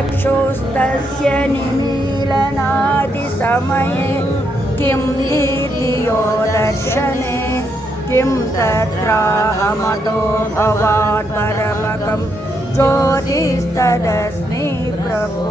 चक्षुस्तस्य निमीलनादिसमये किं दीर्घियो दर्शने किं तत्राहमतो भवात्परमकं ज्योतिस्तदस्मि प्रभो।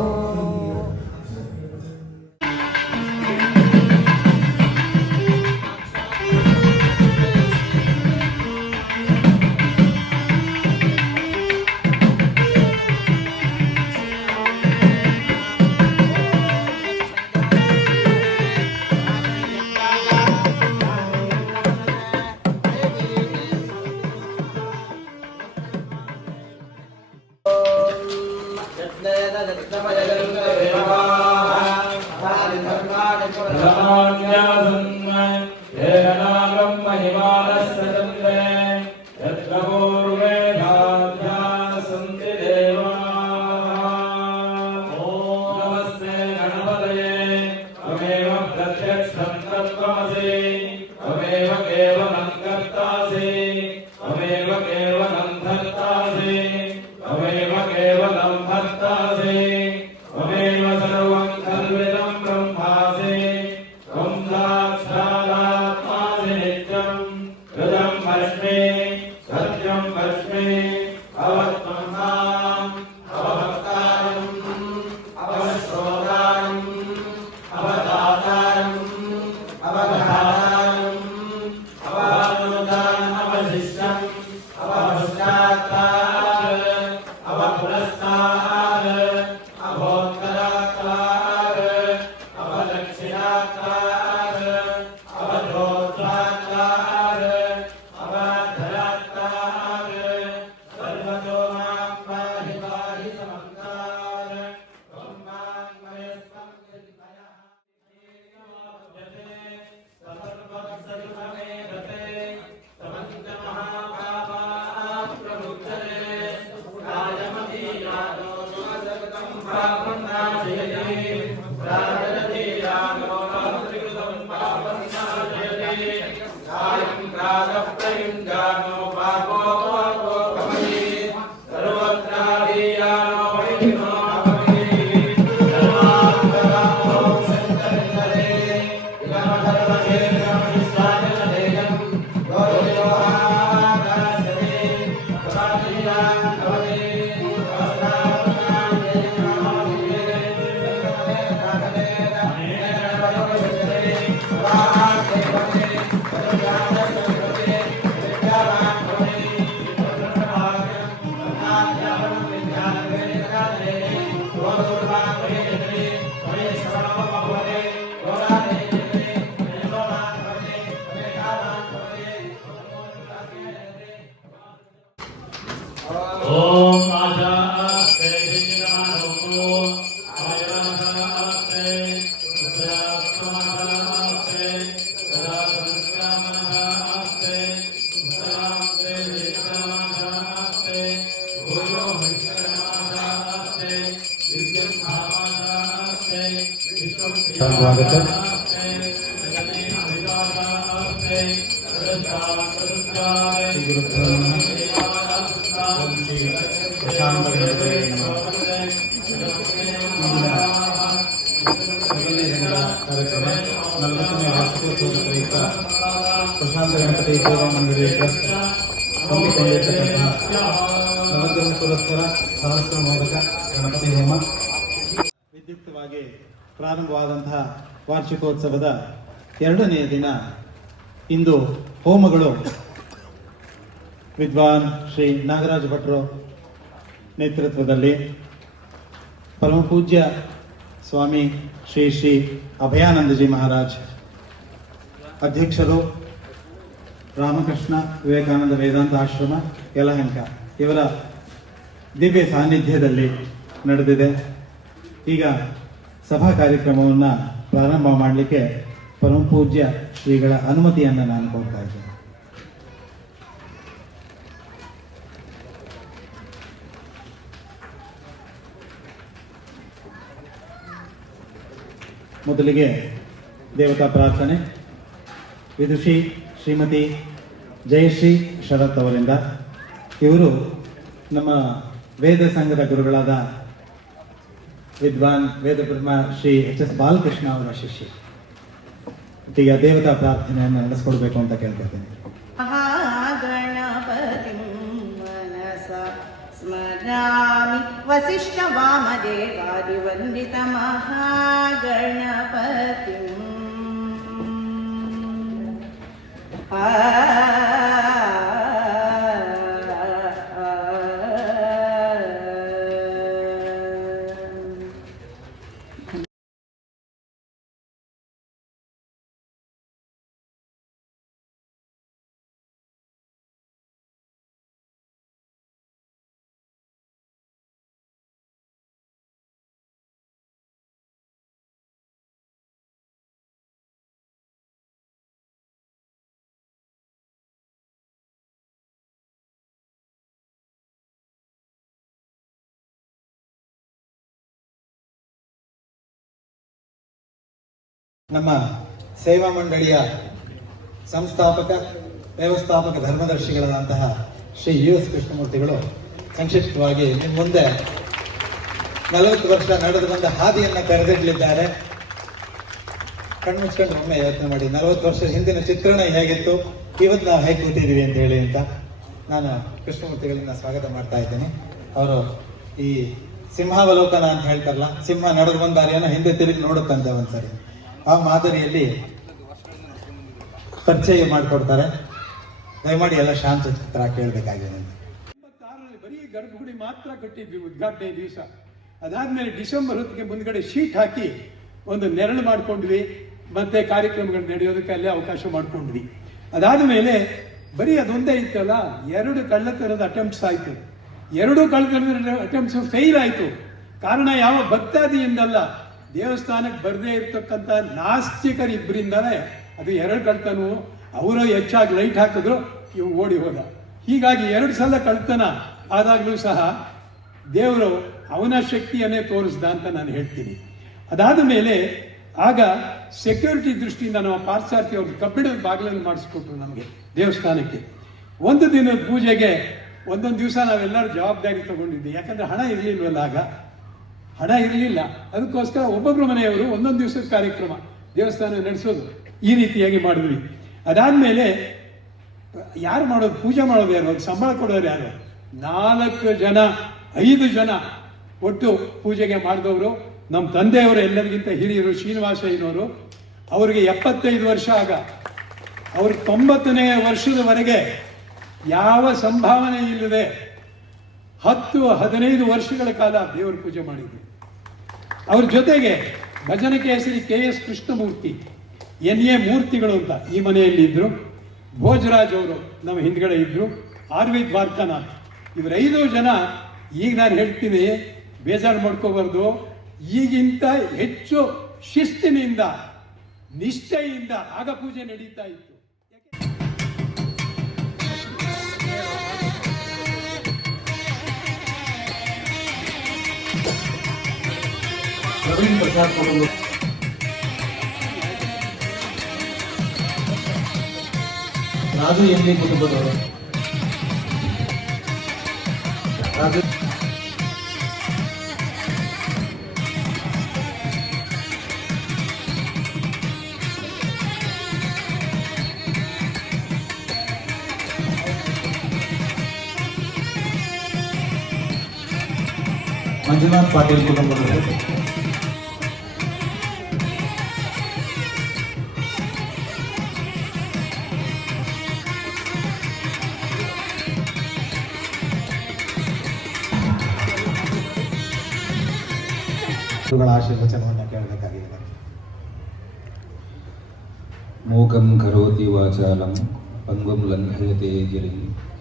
ಪ್ರಶಾಂತ ಗಣಪತಿ ಸೇವಾ ಮಂಡಳಿ ಟ್ರಸ್ಟ್ ಹಮ್ಮಿಕೊಂಡಿರ್ತಕ್ಕಂತಹ ನವಗ್ರಹ ಪುರಸ್ಕಾರ ಸಹಸ್ರ ಮೋದಕ ಗಣಪತಿ ಹೋಮ ವಿದ್ಯುಕ್ತವಾಗಿ ಪ್ರಾರಂಭವಾದಂತಹ ವಾರ್ಷಿಕೋತ್ಸವದ 2ನೇ ದಿನ ಇಂದು ಹೋಮಗಳು ವಿದ್ವಾನ್ ಶ್ರೀ ನಾಗರಾಜ ಭಟ್ರು ನೇತೃತ್ವದಲ್ಲಿ ಪರಮಪೂಜ್ಯ ಸ್ವಾಮಿ ಶ್ರೀ ಶ್ರೀ ಅಭಯಾನಂದಜಿ ಮಹಾರಾಜ್ ಅಧ್ಯಕ್ಷರು, ರಾಮಕೃಷ್ಣ ವಿವೇಕಾನಂದ ವೇದಾಂತ ಆಶ್ರಮ ಯಲಹಂಕ ಇವರ ದಿವ್ಯ ಸಾನ್ನಿಧ್ಯದಲ್ಲಿ ನಡೆದಿದೆ. ಈಗ ಸಭಾ ಕಾರ್ಯಕ್ರಮವನ್ನು ಪ್ರಾರಂಭ ಮಾಡಲಿಕ್ಕೆ ಪರಮಪೂಜ್ಯ ಶ್ರೀಗಳ ಅನುಮತಿಯನ್ನು ನಾನು ಕೋರ್ತಾ ಇದ್ದೇನೆ. ಮೊದಲಿಗೆ ದೇವತಾ ಪ್ರಾರ್ಥನೆ. ವಿದುಷಿ ಶ್ರೀಮತಿ ಜಯಶ್ರೀ ಶರತ್ ಅವರಿಂದ. ಇವರು ನಮ್ಮ ವೇದ ಸಂಘದ ಗುರುಗಳಾದ ವಿದ್ವಾನ್ ವೇದಬ್ರಹ್ಮ ಶ್ರೀ ಎಚ್ ಎಸ್ ಬಾಲಕೃಷ್ಣ ಅವರ ಶಿಷ್ಯ. ಈಗ ದೇವತಾ ಪ್ರಾರ್ಥನೆಯನ್ನು ನಡೆಸ್ಕೊಡ್ಬೇಕು ಅಂತ ಕೇಳ್ಕೊಳ್ತೇನೆ. ಮಹಾಗಣಪತಿಂ ಮನಸಾ ಸ್ಮರಾಮಿ ವಸಿಷ್ಠ ವಾಮದೇವಾದಿವಂದಿತ ಮಹಾಗಣಪತಿಂ ನಮ್ಮ ಸೇವಾ ಮಂಡಳಿಯ ಸಂಸ್ಥಾಪಕ ವ್ಯವಸ್ಥಾಪಕ ಧರ್ಮದರ್ಶಿಗಳಾದಂತಹ ಶ್ರೀ ಯು ಎಸ್ ಕೃಷ್ಣಮೂರ್ತಿಗಳು ಸಂಕ್ಷಿಪ್ತವಾಗಿ ನಿಮ್ಮ ಮುಂದೆ 40 ವರ್ಷ ನಡೆದು ಬಂದ ಹಾದಿಯನ್ನು ತೆರೆದಿಡಲಿದ್ದಾರೆ. ಕಣ್ಮುಚ್ಕೊಂಡು ಒಮ್ಮೆ ಯೋಚನೆ ಮಾಡಿ, 40 ವರ್ಷದ ಹಿಂದಿನ ಚಿತ್ರಣ ಹೇಗಿತ್ತು, ಇವತ್ತು ನಾವು ಹೇಗೆ ಕೂತಿದ್ದೀವಿ ಅಂತ ಹೇಳಿ ಅಂತ ನಾನು ಕೃಷ್ಣಮೂರ್ತಿಗಳಿಂದ ಸ್ವಾಗತ ಮಾಡ್ತಾ ಇದ್ದೇನೆ. ಅವರು ಈ ಸಿಂಹಾವಲೋಕನ ಅಂತ ಹೇಳ್ತಾರಲ್ಲ, ಸಿಂಹ ನಡೆದು ಬಂದ ದಾರಿಯನ್ನು ಹಿಂದೆ ತಿರುಗಿ ನೋಡುತ್ತಂತೆ ಒಂದ್ಸರಿ, ಆ ಮಾದರಿಯಲ್ಲಿ ಪರಿಚಯ ಮಾಡಿಕೊಡ್ತಾರೆ. ದಯಮಾಡಿ ಎಲ್ಲ ಶಾಂತ ಚಿತ್ರ ಕೇಳಬೇಕಾಗಿದೆ. 86ರಲ್ಲಿ ಬರೀ ಗರ್ಭಗುಡಿ ಮಾತ್ರ ಕಟ್ಟಿದ್ವಿ ಉದ್ಘಾಟನೆ ದಿವಸ. ಅದಾದ್ಮೇಲೆ ಡಿಸೆಂಬರ್ ಹೊತ್ತಿಗೆ ಮುಂದ್ಗಡೆ ಶೀಟ್ ಹಾಕಿ ಒಂದು ನೆರಳು ಮಾಡ್ಕೊಂಡ್ವಿ, ಮತ್ತೆ ಕಾರ್ಯಕ್ರಮಗಳು ನಡೆಯೋದಕ್ಕೆ ಅಲ್ಲೇ ಅವಕಾಶ ಮಾಡ್ಕೊಂಡ್ವಿ. ಅದಾದ ಮೇಲೆ ಬರೀ ಅದೊಂದೇ ಇತ್ತಲ್ಲ, 2 ಕಳ್ಳತನದ ಅಟೆಂಪ್ಟ್ಸ್ ಆಯಿತು. 2 ಕಳ್ಳತನದ ಅಟೆಂಪ್ಟ್ಸ್ ಫೇಲ್ ಆಯಿತು. ಕಾರಣ ಯಾವ ಭಕ್ತಾದಿಯಿಂದಲ್ಲ, ದೇವಸ್ಥಾನಕ್ಕೆ ಬರದೇ ಇರ್ತಕ್ಕಂಥ ನಾಸ್ತಿಕರಿಬ್ಬರಿಂದಲೇ ಅದು 2 ಕಳ್ತನವು. ಅವರು ಹೆಚ್ಚಾಗಿ ಲೈಟ್ ಹಾಕಿದ್ರು, ಇವು ಓಡಿ ಹೋದ. ಹೀಗಾಗಿ 2 ಸಲ ಕಳ್ತನ ಆದಾಗಲೂ ಸಹ ದೇವರು ಅವನ ಶಕ್ತಿಯನ್ನೇ ತೋರಿಸ್ದ ಅಂತ ನಾನು ಹೇಳ್ತೀನಿ. ಅದಾದ ಮೇಲೆ ಆಗ ಸೆಕ್ಯೂರಿಟಿ ದೃಷ್ಟಿಯಿಂದ ನಮ್ಮ ಪಾರ್ಥಸಾರಥಿ ಅವ್ರದ್ದು ಕಬ್ಬಿಣದ ಬಾಗಿಲನ್ನು ಮಾಡಿಸ್ಕೊಟ್ರು ನಮಗೆ ದೇವಸ್ಥಾನಕ್ಕೆ. ಒಂದು ದಿನದ ಪೂಜೆಗೆ ಒಂದೊಂದು ದಿವಸ ನಾವೆಲ್ಲರೂ ಜವಾಬ್ದಾರಿ ತಗೊಂಡಿದ್ವಿ. ಯಾಕಂದರೆ ಹಣ ಇರಲಿಲ್ವಲ್ಲ, ಆಗ ಹಣ ಇರಲಿಲ್ಲ. ಅದಕ್ಕೋಸ್ಕರ ಒಬ್ಬೊಬ್ಬರು ಮನೆಯವರು ಒಂದೊಂದು ದಿವಸದ ಕಾರ್ಯಕ್ರಮ ದೇವಸ್ಥಾನ ನಡೆಸೋದು, ಈ ರೀತಿಯಾಗಿ ಮಾಡಿದ್ವಿ. ಅದಾದಮೇಲೆ ಯಾರು ಮಾಡೋದು, ಪೂಜೆ ಮಾಡೋದು ಯಾರು, ಅದು ಸಂಬಳ ಕೊಡೋರು ಯಾರು? 4 ಜನ 5 ಜನ ಒಟ್ಟು ಪೂಜೆಗೆ ಮಾಡಿದವರು. ನಮ್ಮ ತಂದೆಯವರು ಎಲ್ಲರಿಗಿಂತ ಹಿರಿಯರು, ಶ್ರೀನಿವಾಸಯ್ಯನವರು. ಅವರಿಗೆ 75 ವರ್ಷ. ಆಗ ಅವರು 90ನೇ ವರ್ಷದವರೆಗೆ ಯಾವ ಸಂಭಾವನೆ ಇಲ್ಲದೆ 10-15 ವರ್ಷಗಳ ಕಾಲ ದೇವರ ಪೂಜೆ ಮಾಡಿದ್ರು. ಅವ್ರ ಜೊತೆಗೆ ಭಜನೆ ಕೇಸರಿ KS ಕೃಷ್ಣಮೂರ್ತಿ, NA ಮೂರ್ತಿಗಳು ಅಂತ ಈ ಮನೆಯಲ್ಲಿ ಇದ್ರು. ಭೋಜರಾಜ್ ಅವರು ನಮ್ಮ ಹಿಂದ್ಗಡೆ ಇದ್ರು. RV ದ್ವಾರಕಾನಾಥ್. ಇವರು 5 ಜನ. ಈಗ ನಾನು ಹೇಳ್ತೀನಿ, ಬೇಜಾರು ಮಾಡ್ಕೋಬಾರ್ದು, ಈಗಿಂತ ಹೆಚ್ಚು ಶಿಸ್ತಿನಿಂದ ನಿಷ್ಠೆಯಿಂದ ಆಗ ಪೂಜೆ ನಡೀತಾ ಇತ್ತು. ಪ್ರವೀಣ್ ಪ್ರಸಾದ್ ಕೊಡಲು, ರಾಜು ಎಲ್ಲಿ ಕುಟುಂಬದವರು, ರಾಜು ಮಂಜುನಾಥ್ ಪಾಟೀಲ್ ಕುಟುಂಬದವರು, ಆಶೀರ್ವಚನವನ್ನು ಕೇಳಬೇಕಾಗಿದೆ. ಮೂಕಂ ಕರೋತಿ ವಾಚಾಲಂ ಪಂಗುಂ ಲಂಘಯತೆ ಗಿರಿಂ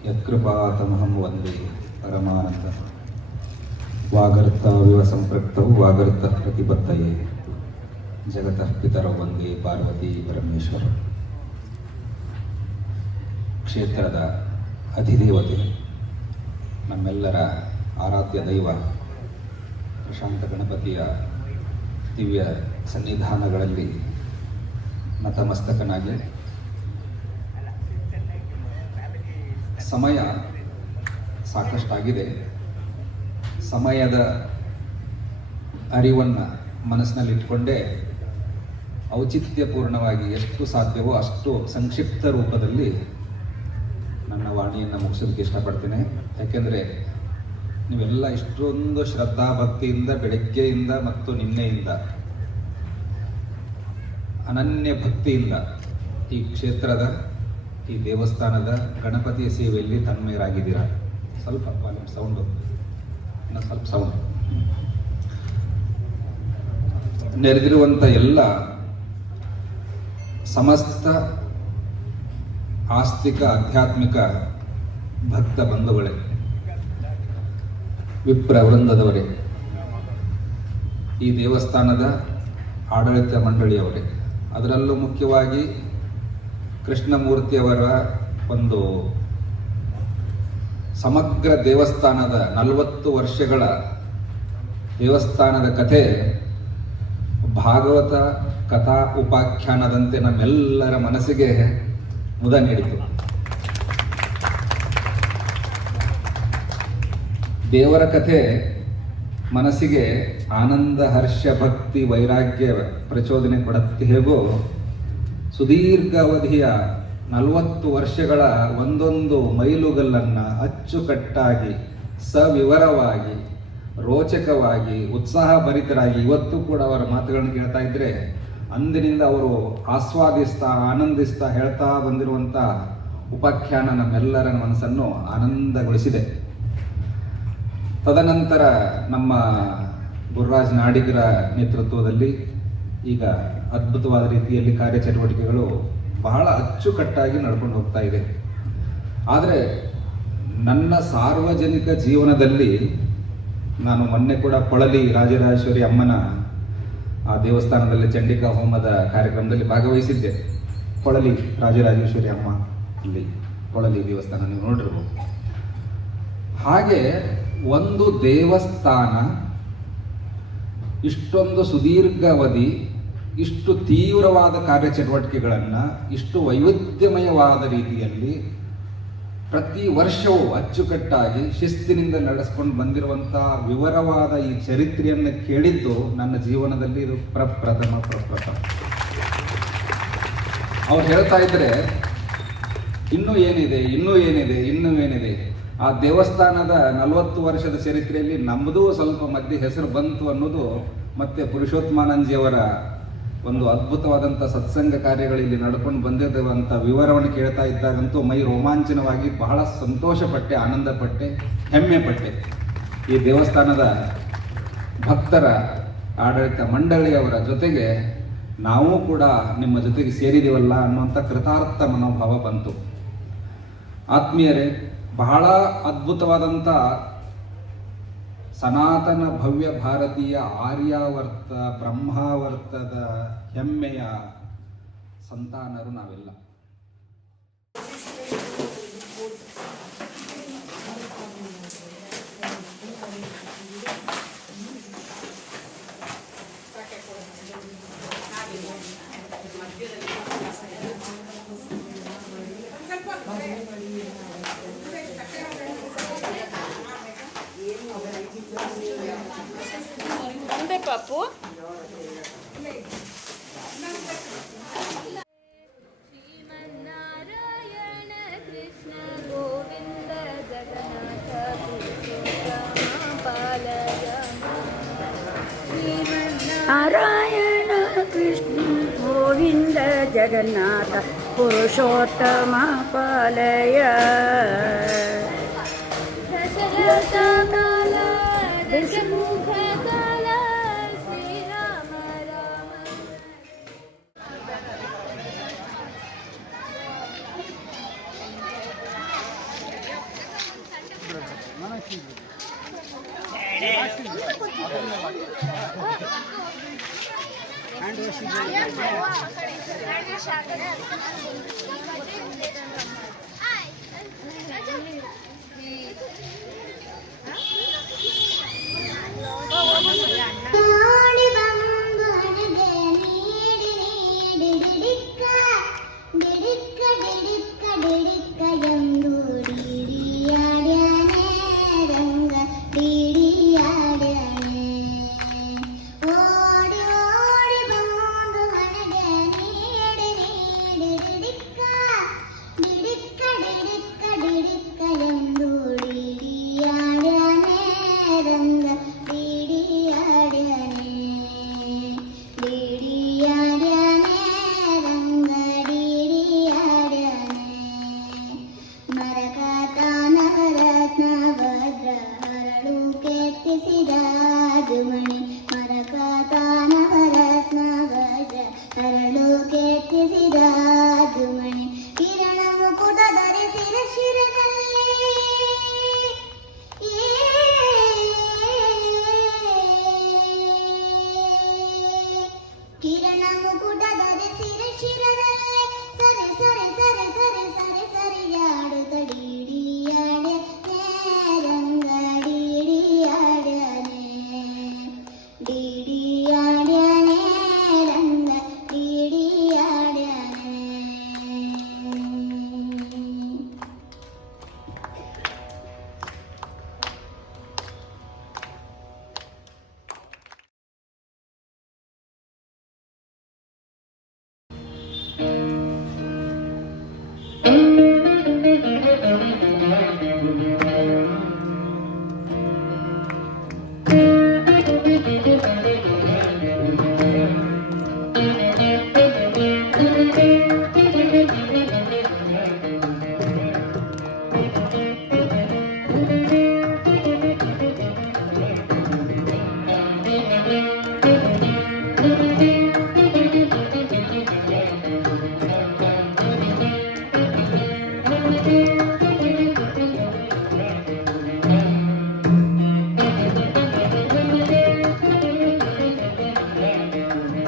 ಯತ್ಕೃಪಾತಮಹಂ ವಂದೇ ಪರಮಾನಂದ. ವಾಗರ್ತಾವಿವ ಸಂಪೃಕ್ತೌ ವಾಗರ್ತ ಪ್ರತಿಪತ್ತಯೇ ಜಗತಃ ಪಿತರೌ ವಂದೇ ಪಾರ್ವತಿ ಪರಮೇಶ್ವರ. ಕ್ಷೇತ್ರದ ಅಧಿದೇವತೆ, ನಮ್ಮೆಲ್ಲರ ಆರಾಧ್ಯ ದೈವ ಪ್ರಶಾಂತ ಗಣಪತಿಯ ದಿವ್ಯ ಸನ್ನಿಧಾನಗಳಲ್ಲಿ ನತಮಸ್ತಕನಾಗಿ, ಸಮಯ ಸಾಕಷ್ಟಾಗಿದೆ. ಸಮಯದ ಅರಿವನ್ನು ಮನಸ್ಸಿನಲ್ಲಿ ಇಟ್ಕೊಂಡೇ ಔಚಿತ್ಯಪೂರ್ಣವಾಗಿ ಎಷ್ಟು ಸಾಧ್ಯವೋ ಅಷ್ಟು ಸಂಕ್ಷಿಪ್ತ ರೂಪದಲ್ಲಿ ನನ್ನ ವಾಣಿಯನ್ನು ಮುಗಿಸೋದಕ್ಕೆ ಇಷ್ಟಪಡ್ತೇನೆ. ಯಾಕೆಂದರೆ ನೀವೆಲ್ಲ ಇಷ್ಟೊಂದು ಶ್ರದ್ಧಾ ಭಕ್ತಿಯಿಂದ ಬೆಳಗ್ಗೆಯಿಂದ ಮತ್ತು ನಿನ್ನೆಯಿಂದ ಅನನ್ಯ ಭಕ್ತಿಯಿಂದ ಈ ಕ್ಷೇತ್ರದ ಈ ದೇವಸ್ಥಾನದ ಗಣಪತಿಯ ಸೇವೆಯಲ್ಲಿ ತನ್ಮಯರಾಗಿದ್ದೀರಾ. ಸ್ವಲ್ಪ ಸೌಂಡು ಇನ್ನೂ ಸ್ವಲ್ಪ ಸೌಂಡ್. ನೆರೆದಿರುವಂಥ ಎಲ್ಲ ಸಮಸ್ತ ಆಸ್ತಿಕ ಆಧ್ಯಾತ್ಮಿಕ ಭಕ್ತ ಬಂಧುಗಳೇ, ವಿಪ್ರ ವೃಂದದವರೇ, ಈ ದೇವಸ್ಥಾನದ ಆಡಳಿತ ಮಂಡಳಿಯವರೇ, ಅದರಲ್ಲೂ ಮುಖ್ಯವಾಗಿ ಕೃಷ್ಣಮೂರ್ತಿಯವರ ಒಂದು ಸಮಗ್ರ ದೇವಸ್ಥಾನದ 40 ವರ್ಷಗಳ ದೇವಸ್ಥಾನದ ಕಥೆ ಭಾಗವತ ಕಥಾ ಉಪಾಖ್ಯಾನದಂತೆ ನಮ್ಮೆಲ್ಲರ ಮನಸ್ಸಿಗೆ ಮುದ ನೀಡಿತು. ದೇವರ ಕಥೆ ಮನಸ್ಸಿಗೆ ಆನಂದ, ಹರ್ಷ, ಭಕ್ತಿ, ವೈರಾಗ್ಯ ಪ್ರಚೋದನೆ ಕೊಡುತ್ತೆ. ಹೇಗೋ ಸುದೀರ್ಘ ಅವಧಿಯ 40 ವರ್ಷಗಳ ಒಂದೊಂದು ಮೈಲುಗಲ್ಲನ್ನು ಅಚ್ಚುಕಟ್ಟಾಗಿ ಸವಿವರವಾಗಿ ರೋಚಕವಾಗಿ ಉತ್ಸಾಹಭರಿತರಾಗಿ ಇವತ್ತು ಕೂಡ ಅವರ ಮಾತುಗಳನ್ನು ಕೇಳ್ತಾ ಇದ್ದರೆ ಅಂದಿನಿಂದ ಅವರು ಆಸ್ವಾದಿಸ್ತಾ ಆನಂದಿಸ್ತಾ ಹೇಳ್ತಾ ಬಂದಿರುವಂಥ ಉಪಾಖ್ಯಾನ ನಮ್ಮೆಲ್ಲರ ಮನಸ್ಸನ್ನು ಆನಂದಗೊಳಿಸಿದೆ. ತದನಂತರ ನಮ್ಮ ಗುರುರಾಜ್ ನಾಡಿಗರ ನೇತೃತ್ವದಲ್ಲಿ ಈಗ ಅದ್ಭುತವಾದ ರೀತಿಯಲ್ಲಿ ಕಾರ್ಯಚಟುವಟಿಕೆಗಳು ಬಹಳ ಅಚ್ಚುಕಟ್ಟಾಗಿ ನಡ್ಕೊಂಡು ಹೋಗ್ತಾ ಇದೆ. ಆದರೆ ನನ್ನ ಸಾರ್ವಜನಿಕ ಜೀವನದಲ್ಲಿ ನಾನು ಮೊನ್ನೆ ಕೂಡ ಪೊಳಲಿ ರಾಜರಾಜೇಶ್ವರಿ ಅಮ್ಮನ ಆ ದೇವಸ್ಥಾನದಲ್ಲಿ ಚಂಡಿಕಾ ಹೋಮದ ಕಾರ್ಯಕ್ರಮದಲ್ಲಿ ಭಾಗವಹಿಸಿದ್ದೆ. ಪೊಳಲಿ ರಾಜರಾಜೇಶ್ವರಿ ಅಮ್ಮ ಇಲ್ಲಿ ಪೊಳಲಿ ದೇವಸ್ಥಾನ ನೀವು ನೋಡಿರ್ಬೋದು. ಹಾಗೆ ಒಂದು ದೇವಸ್ಥಾನ ಇಷ್ಟೊಂದು ಸುದೀರ್ಘ ಅವಧಿ, ಇಷ್ಟು ತೀವ್ರವಾದ ಕಾರ್ಯಚಟುವಟಿಕೆಗಳನ್ನು ಇಷ್ಟು ವೈವಿಧ್ಯಮಯವಾದ ರೀತಿಯಲ್ಲಿ ಪ್ರತಿ ವರ್ಷವೂ ಅಚ್ಚುಕಟ್ಟಾಗಿ ಶಿಸ್ತಿನಿಂದ ನಡೆಸ್ಕೊಂಡು ಬಂದಿರುವಂಥ ವಿವರವಾದ ಈ ಚರಿತ್ರೆಯನ್ನು ಕೇಳಿದ್ದು ನನ್ನ ಜೀವನದಲ್ಲಿ ಇದು ಪ್ರಪ್ರಥಮ. ಅವ್ರು ಹೇಳ್ತಾ ಇದ್ರೆ ಇನ್ನೂ ಏನಿದೆ. ಆ ದೇವಸ್ಥಾನದ 40 ವರ್ಷದ ಚರಿತ್ರೆಯಲ್ಲಿ ನಮ್ಮದೂ ಸ್ವಲ್ಪ ಮಧ್ಯೆ ಹೆಸರು ಬಂತು ಅನ್ನೋದು ಮತ್ತೆ ಪುರುಷೋತ್ತಮಾನಂದಜಿಯವರ ಒಂದು ಅದ್ಭುತವಾದಂಥ ಸತ್ಸಂಗ ಕಾರ್ಯಗಳಲ್ಲಿ ನಡ್ಕೊಂಡು ಬಂದಿರುವಂಥ ವಿವರವನ್ನು ಕೇಳ್ತಾ ಇದ್ದಾಗಂತೂ ಮೈ ರೋಮಾಂಚನವಾಗಿ ಬಹಳ ಸಂತೋಷಪಟ್ಟೆ, ಆನಂದಪಟ್ಟೆ, ಹೆಮ್ಮೆ ಪಟ್ಟೆ. ಈ ದೇವಸ್ಥಾನದ ಭಕ್ತರ ಆಡಳಿತ ಮಂಡಳಿಯವರ ಜೊತೆಗೆ ನಾವು ಕೂಡ ನಿಮ್ಮ ಜೊತೆಗೆ ಸೇರಿದೀವಲ್ಲ ಅನ್ನುವಂಥ ಕೃತಾರ್ಥ ಮನೋಭಾವ ಬಂತು. ಆತ್ಮೀಯರೇ, ಬಹಳ ಅದ್ಭುತವಾದಂಥ ಸನಾತನ ಭವ್ಯ ಭಾರತೀಯ ಆರ್ಯಾವರ್ತ ಬ್ರಹ್ಮಾವರ್ತದ ಹೆಮ್ಮೆಯ ಸಂತಾನರು ನಾವೆಲ್ಲ. ಅಂದೆ ಪಾಪು ಶ್ರೀಮನ್ನಾರಾಯಣ ಕೃಷ್ಣ ಗೋವಿಂದ ಜಗನ್ನಾಥ ಪಾಲಯ. ನಾರಾಯಣ ಕೃಷ್ಣ ಗೋವಿಂದ ಜಗನ್ನಾಥ ಪುರುಷೋತ್ತಮ ಪಾಲಯ. ದಶರಥ ಕಾಲ ದಶಮುಖ ಕಾಲ ಶ್ರೀರಾಮ ರಾಮ.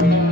ॐ